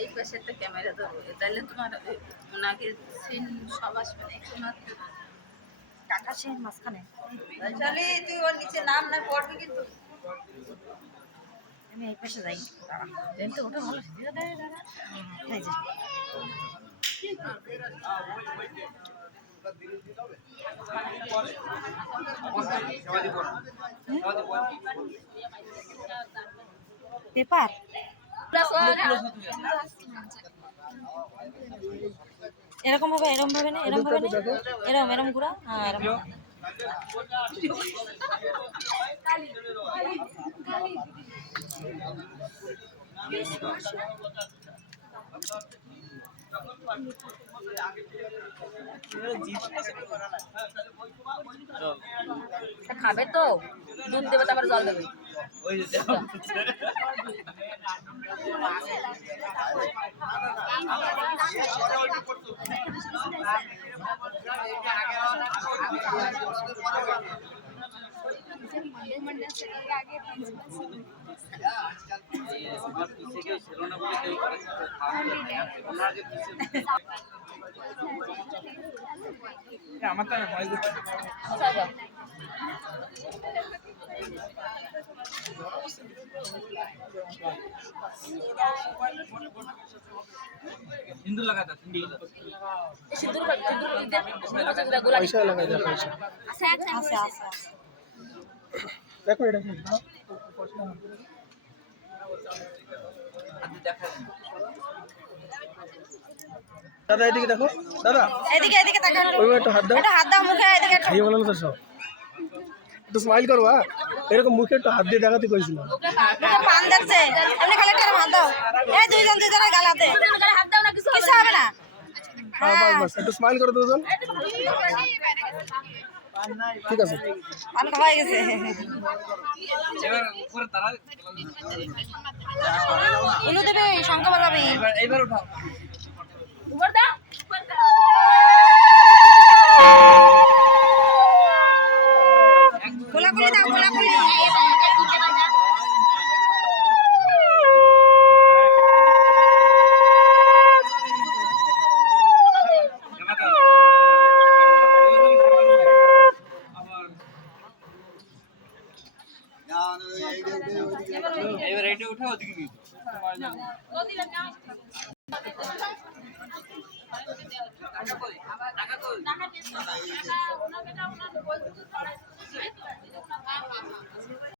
এই পাশে একটা ক্যামেরা ধরো, তাহলে তোমার ওনাকে সিন সব আসবে না, একটু মাত্র টাকা সেই মাঝখানে। চলে তুই ওর নিচে নাম না পড়বি কিন্তু। আমি এই পাশে যাই, দাঁড়া। তো ওটা ভালো দাঁড়া। এই যে পেপার এরকম ভাবে, এরকম ভাবে না, এরকম ভাবে না, এরকম এরকম ঘুরা। হ্যাঁ এরকম। খাবে তো দুধ দেবে, তারপরে জল দেবে। আমার তো ভয় করছে। सिंदूर लगा था, সিঁদুর পয়সা লাগাই দাও পয়সা। আছে আছে আছে। দেখো এটা কি দাদা এদিকে দেখো, দাদা এদিকে এদিকে তাকান। ওইভাবে একটু হাত দাও, এটা হাত দাও মুখে, এদিকে একটু। খাইয়ে বলো না তো সব। একটু স্মাইল করো, এরকম মুখে একটু হাত দিয়ে দেখাতে কইছিল। মুখে পান দেখছে, এমনি খালি একটা হাত দাও। এই দুইজন দুইজনের গালাতে হাত দাও না, কিছু হবে না। হ্যাঁ বাস বাস, একটু স্মাইল করো দুজন। ঠিক আছে, পান খাওয়া হয়ে গেছে। এবার উপরে তারা উলু দেবে, শঙ্খ বাজাবে। এইবার উঠাও। উপর দাও। গোলাগুলি দাও, গোলাগুলি। এবার এটা উঠাও, ওদিকে নিয়ে যাও।